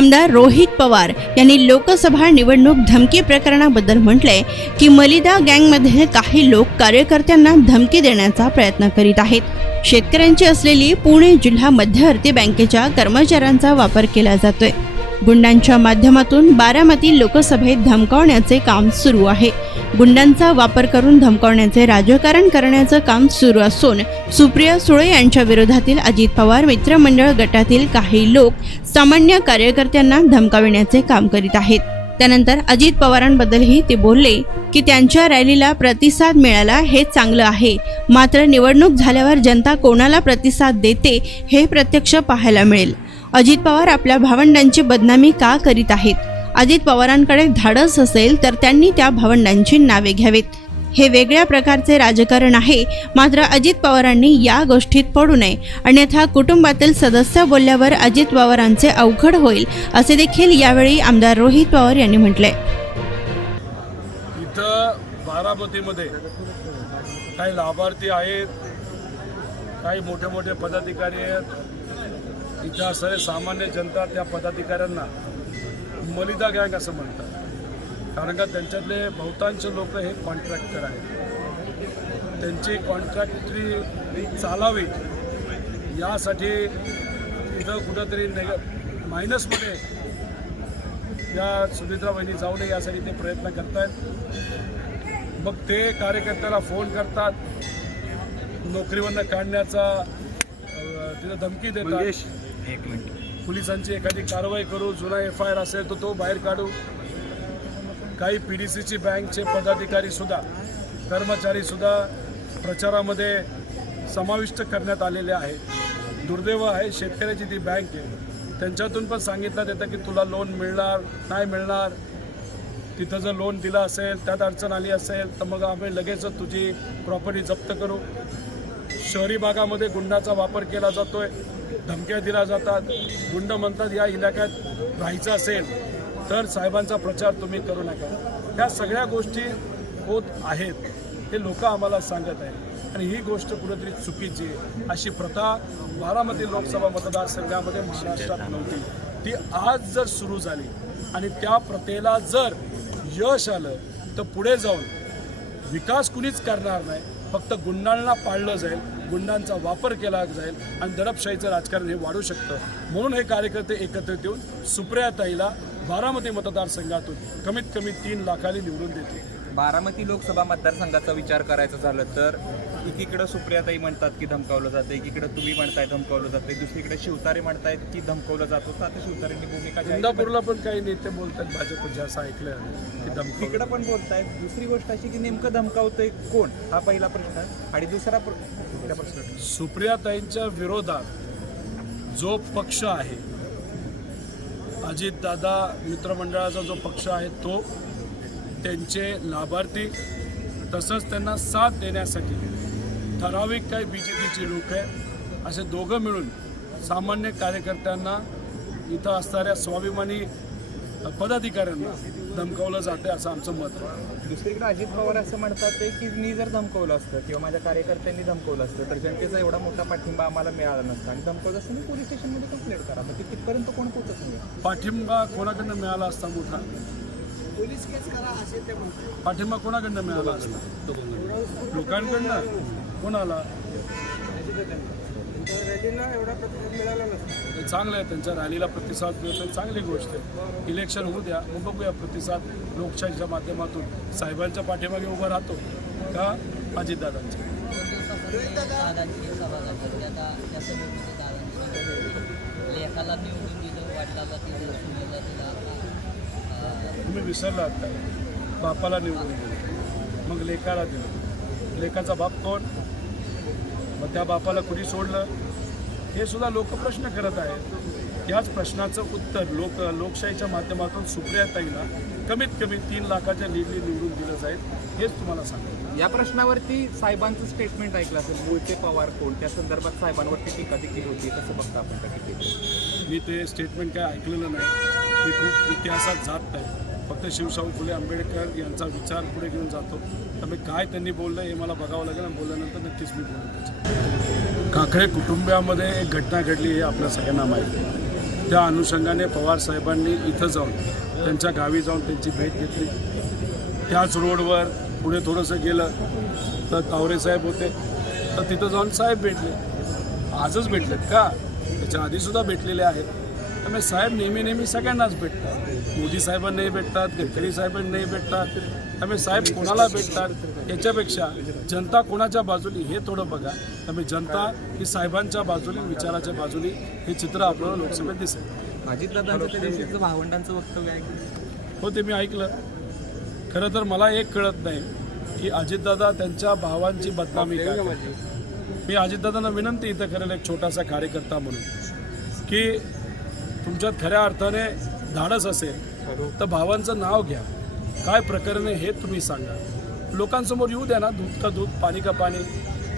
आमदार रोहित पवार यांनी लोकसभा निवडणूक धमकी प्रकरणाबद्दल म्हटलंय की मलिदा गँगमध्ये काही लोक कार्यकर्त्यांना धमकी देण्याचा प्रयत्न करीत आहेत. शेतकऱ्यांची असलेली पुणे जिल्हा मध्यवर्ती बँकेच्या कर्मचाऱ्यांचा वापर केला जातोय. गुंडांच्या माध्यमातून बारामती लोकसभेत धमकावण्याचे काम सुरू आहे. गुंडांचा वापर करून धमकावण्याचे राजकारण करण्याचं काम सुरू असून सुप्रिया सुळे यांच्या विरोधातील अजित पवार मित्रमंडळ गटातील काही लोक सामान्य कार्यकर्त्यांना धमकाविण्याचे काम करीत आहेत. त्यानंतर अजित पवारांबद्दलही ते बोलले की त्यांच्या रॅलीला प्रतिसाद मिळाला हे चांगलं आहे. मात्र निवडणूक झाल्यावर जनता कोणाला प्रतिसाद देते हे प्रत्यक्ष पाहायला मिळेल. अजित पवार आपल्या भावंडांची बदनामी का करीत आहेत? अजित पवारांकडे धाडस असेल तर त्यांनी त्या भावंडांची नावे घ्यावीत. हे वेगळ्या प्रकारचे राजकारण आहे. मात्र अजित पवारांनी या गोष्टीत पडू नये. अन्यथा कुटुंबातील सदस्य बोलल्यावर अजित पवारांचे अवघड होईल असे देखील यावेळी आमदार रोहित पवार यांनी म्हटले. इथं बारामतीमध्ये काही लाभार्थी आहेत. काही मोठे मोठे पदाधिकारी आहेत. इथं असणारे सामान्य जनता त्या पदाधिकाऱ्यांना मलिदा गँग असं म्हणतात. कारण का त्यांच्यातले बहुतांश लोक हे कॉन्ट्रॅक्टर आहेत. त्यांची कॉन्ट्रॅक्टरी चालावी यासाठी इथं कुठंतरी नेग मायनसमध्ये या सुमित्रा बहिणी जाऊ नये यासाठी ते प्रयत्न करतायत. मग ते कार्यकर्त्याला फोन करतात. नोकरीवरनं काढण्याचा तिथं धमकी देतात. एक मिनिट. पोलिसांची एखादी कारवाई करू जुना एफ आय आर असेल तर तो बाहेर काढू. काही पी डी सीची बँकचे पदाधिकारी सुद्धा कर्मचारी सुद्धा प्रचारामध्ये समाविष्ट करण्यात आलेले आहे. दुर्दैव आहे शेतकऱ्याची ती बँक आहे. त्यांच्यातून पण सांगितलं येतं की तुला लोन मिळणार नाही मिळणार. तिथं जर लोन दिलं असेल त्यात अडचण आली असेल तर मग आम्ही लगेचच तुझी प्रॉपर्टी जप्त करू. शहरी भागामध्ये गुंडाचा वापर केला जातो आहे धमक्या दिल्या जातात गुंड म्हणतात या इलाक्यात राहायचं असेल तर साहेबांचा प्रचार तुम्ही करू नका. ह्या सगळ्या गोष्टी होत आहेत हे लोक आम्हाला सांगत आहेत. आणि ही गोष्ट कुठेतरी चुकीची अशी प्रथा बारामती लोकसभा मतदारसंघामध्ये महाराष्ट्रात नव्हती. ती आज जर सुरू झाली आणि त्या प्रथेला जर यश आलं तर पुढे जाऊन विकास कुणीच करणार नाही. फक्त गुंडांना पाळलं जाईल गुंडांचा वापर केला जाईल आणि दडपशाहीचं राजकारण हे वाढू शकतं. म्हणून हे कार्यकर्ते एकत्रित येऊन सुप्रियाताईला बारामती मतदारसंघातून कमीत कमी तीन लाखांनी निवडून देते बारामती लोकसभा मतदारसंघाचा विचार करायचा झालं तर? एकीकडं सुप्रियाताई म्हणतात की धमकावलं जातं एकीकडे तुम्ही म्हणताय धमकावलं जातं दुसरीकडे शिवतारे म्हणतायत की धमकावलं जातं तर आता शिवतारेंनी भूमिका इंदापूरला पण काही नेते बोलतात भाजपचे असं ऐकलं की धमकी तिकडं पण बोलतायत. दुसरी गोष्ट अशी की नेमकं धमकावतंय कोण? हा पहिला प्रश्न. आणि दुसरा प्रश्न. सुप्रियाताईंच्या विरोधात जो पक्ष आहे अजितदादा मित्रमंडळाचा जो पक्ष आहे तो त्यांचे लाभार्थी तसंच त्यांना साथ देण्यासाठी ठराविक काही बी जे पीचे लोक आहे असे दोघं मिळून सामान्य कार्यकर्त्यांना इथं असणाऱ्या स्वाभिमानी पदाधिकाऱ्यांना धमकावलं जाते असं आमचं मत आहे. दुसरीकडे अजित पवार असं म्हणतात ते की मी जर धमकवलं असतं किंवा माझ्या कार्यकर्त्यांनी धमकवलं असतं तर जनतेचा एवढा मोठा पाठिंबा आम्हाला मिळाला नसता. आणि धमकवलं असतं मी पोलीस स्टेशनमध्ये कंप्लेंट करा. मग ते तिथपर्यंत कोण पोहोचत नाही? पाठिंबा कोणाकडनं मिळाला असता मोठा? पाठिंबा कोणाकडनं मिळाला असता? लोकांकडनं? कोणाला? चांगलं आहे त्यांच्या रॅलीला प्रतिसाद मिळतो चांगली गोष्ट आहे. इलेक्शन होऊ द्या मग बघूया प्रतिसाद लोकशाहीच्या माध्यमातून. साहेबांच्या पाठीमागे उभं राहतो का अजितदादांच्या? आता लेखाला आता तुम्ही विसरलात काय बापाला निवडून दिलं. मग लेकाला दिलं. लेकाचा बाप कोण? मग त्या बापाला कुणी सोडलं? हे सुद्धा लोक प्रश्न करत आहेत. याच प्रश्नाचं उत्तर लोक लोकशाहीच्या माध्यमातून सुप्रियाताईला कमीत कमी तीन लाखाच्या लीडली निवडून दिलं जाईल हेच तुम्हाला सांगतो. या प्रश्नावरती साहेबांचं स्टेटमेंट ऐकलं असेल मूळचे पवार कोण? त्या संदर्भात साहेबांवरती टीका देखील होती कसं बघता आपण त्या मी ते स्टेटमेंट काय ऐकलेलं नाही. मी खूप इतिहासात जात नाही. डॉक्टर शिवशाहू फुले आंबेडकर यांचा विचार पुढे घेऊन जातो. त्यामुळे काय त्यांनी बोललं हे मला बघावं लागेल आणि बोलल्यानंतर नक्कीच मी बोलतो काकडे कुटुंबियामध्ये एक घटना घडली हे आपल्या सगळ्यांना माहिती आहे. त्या अनुषंगाने पवार साहेबांनी इथं जाऊन त्यांच्या गावी जाऊन त्यांची भेट घेतली. त्याच रोडवर पुढे थोडंसं गेलं तर तावरे साहेब होते. तर तिथं जाऊन साहेब भेटले. आजच भेटलेत का? त्याच्या आधीसुद्धा भेटलेले आहेत. त्यामुळे साहेब नेहमी नेहमी सगळ्यांनाच भेटतात. मोदी साहेबांनाही भेटतात गडकरी साहेबांनाही भेटतात. त्यामुळे साहेब कोणाला भेटतात याच्यापेक्षा जनता कोणाच्या बाजूनी हे थोडं बघा. त्यामुळे जनता ही साहेबांच्या बाजूने विचाराच्या बाजूने हे चित्र आपल्याला लोकसभेत दिसेल. अजितदादांचं भावंडांचं वक्तव्य हो ते मी ऐकलं. खरं तर मला एक कळत नाही की अजितदादा त्यांच्या भावांची बदनामी. मी अजितदादांना विनंती इथं करेल एक छोटासा कार्यकर्ता म्हणून की तुमच्यात खऱ्या अर्थाने धाडस असेल तर भावांचं नाव घ्या. काय प्रकरण आहे हे तुम्ही सांगा. लोकांसमोर येऊ द्या ना दूध का दूध पाणी का पाणी.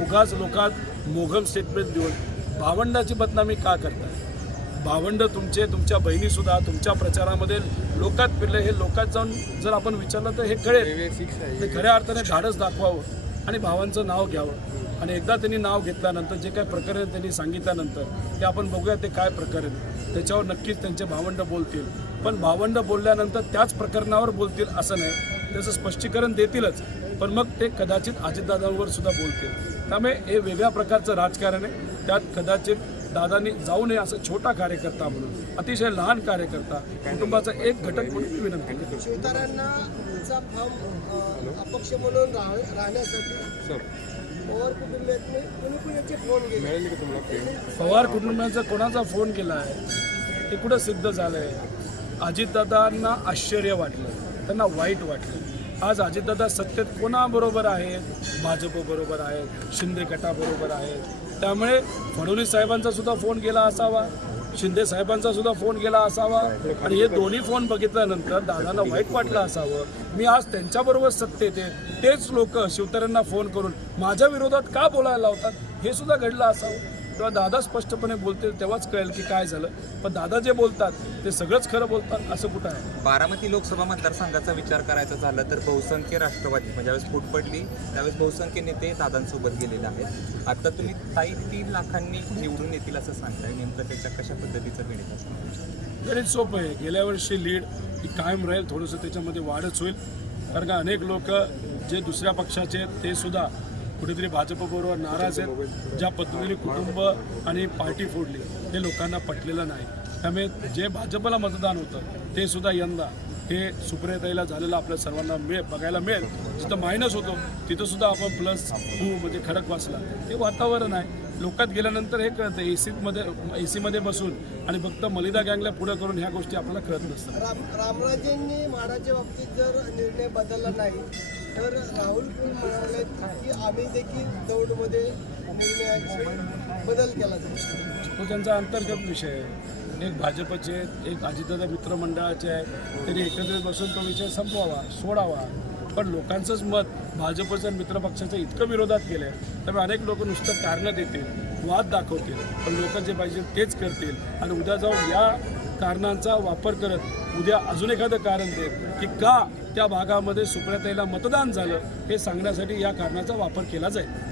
उगाच लोकात मोघम स्टेटमेंट देऊन भावंडाची बदनामी का करताय? भावंड तुमचे तुमच्या बहिणीसुद्धा तुमच्या प्रचारामध्ये लोकात फिरले हे लोकात जाऊन जर आपण विचारलं तर हे कळेल. ते खऱ्या अर्थाने धाडस दाखवावं आणि भावांचं नाव घ्यावं. आणि एकदा त्यांनी नाव घेतल्यानंतर जे काही प्रकरण त्यांनी सांगितल्यानंतर ते आपण बघूया ते काय प्रकरण आहे. त्याच्यावर नक्कीच त्यांचे भावंड बोलतील. पण भावंड बोलल्यानंतर त्याच प्रकरणावर बोलतील असं नाही. त्याचं स्पष्टीकरण देतीलच. पण मग ते कदाचित अजितदादांवर सुद्धा बोलतील. त्यामुळे हे वेगळ्या प्रकारचं राजकारण आहे. त्यात कदाचित दादांनी जाऊ नये असं छोटा कार्यकर्ता म्हणून अतिशय लहान कार्यकर्ता कुटुंबाचा एक घटक म्हणून मी विनंती करतो. शिवतारांना अपक्ष म्हणून राहण्यासाठी पवार कुटुंबियांनी कुणी कुणाचे फोन गेले पवार कुटुंबाचा कोणाचा फोन केला आहे हे कुठं सिद्ध झालं आहे अजितदादांना आश्चर्य वाटलं त्यांना वाईट वाटलं. आज अजितदादा सत्तेत कोणाबरोबर आहेत? भाजपबरोबर आहेत शिंदे गटाबरोबर आहेत त्यामुळे फडणवीस साहेबांचा सुद्धा फोन गेला असावा शिंदे साहेबांचा सुद्धा फोन गेला असावा आणि हे दोन्ही फोन बघितल्यानंतर दादांना वाईट वाटलं असावं. मी आज त्यांच्याबरोबर सत्तेत आहे तेच लोक शिवतऱ्यांना फोन करून माझ्या विरोधात का बोलायला लावतात? हे सुद्धा घडलं असावं. तेव्हा दादा स्पष्टपणे बोलतील तेव्हाच कळेल की काय झालं. पण दादा जे बोलतात ते सगळंच खरं बोलतात असं कुठं आहे? बारामती लोकसभा मतदारसंघाचा विचार करायचा झाला तर बहुसंख्य राष्ट्रवादी म्हणजे ज्यावेळेस फूट पडली त्यावेळेस बहुसंख्य नेते दादांसोबत गेलेले आहेत. आता तुम्ही ताई तीन लाखांनी निवडून येतील असं सांगताय. नेमकं त्याच्या कशा पद्धतीचं गणित असणार गणित सोपं आहे. गेल्या वर्षी लीड ही कायम राहील थोडंसं त्याच्यामध्ये वाढच होईल. कारण का अनेक लोक जे दुसऱ्या पक्षाचे आहेत ते सुद्धा कुठेतरी भाजपबरोबर नाराज आहेत ज्या पद्धतीने कुटुंब आणि पार्टी फोडली हे लोकांना पटलेलं नाही. त्यामुळे जे भाजपला मतदान होतं ते सुद्धा यंदा हे सुप्रियताईला झालेलं आपल्या सर्वांना मिळ बघायला मिळेल. जिथं मायनस होतो तिथं सुद्धा आपण प्लस हू म्हणजे खडक वाचला. हे वातावरण आहे. लोकात गेल्यानंतर हे कळतं. ए सीमध्ये ए सीमध्ये बसून आणि फक्त मलिदा गँगला पुढं करून ह्या गोष्टी आपल्याला कळत नसतात. रामराजेंनी माडाच्या बाबतीत जर निर्णय बदलला नाही तर राहुल म्हणाले की आम्ही देखील दौडमध्ये बदल केला तो त्यांचा अंतर्गत विषय आहे. एक भाजपचे एक अजितदादा मित्रमंडळाचे आहे. त्यांनी एकत्रित बसून तो विषय संपवावा सोडावा. पण लोकांचंच मत भाजपचं मित्रपक्षाचं इतकं विरोधात गेलं आहे त्यामुळे अनेक लोक नुसतं कारणं देतील वाद दाखवतील. पण लोक जे पाहिजे तेच करतील. आणि उद्या जाऊन या कारणांचा वापर करत उद्या अजून एखादं कारण दे की का त्या भागामध्ये सुप्रियाताईला मतदान झालं हे सांगण्यासाठी या कारणाचा वापर केला जाईल.